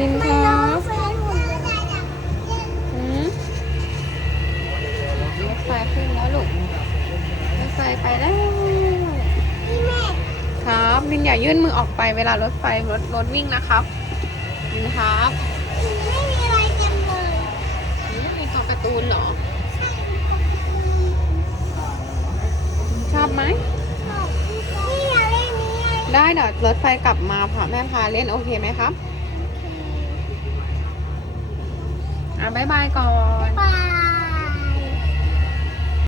ลินครับหืมรถไฟขึ้นแล้วลูกรถไฟไปแล้วครับลินอย่ายื่นมือออกไปเวลารถไฟรถวิ่งนะครับลินครับไม่มีอะไรกันเลย มีตัวการ์ตูนเหรอชอบไหม นี่อยากเล่นนี้ไงได้เดี๋ยวรถไฟกลับมาพาแม่พาเล่นโอเคไหมครับบ๊ายบายก่อนบาย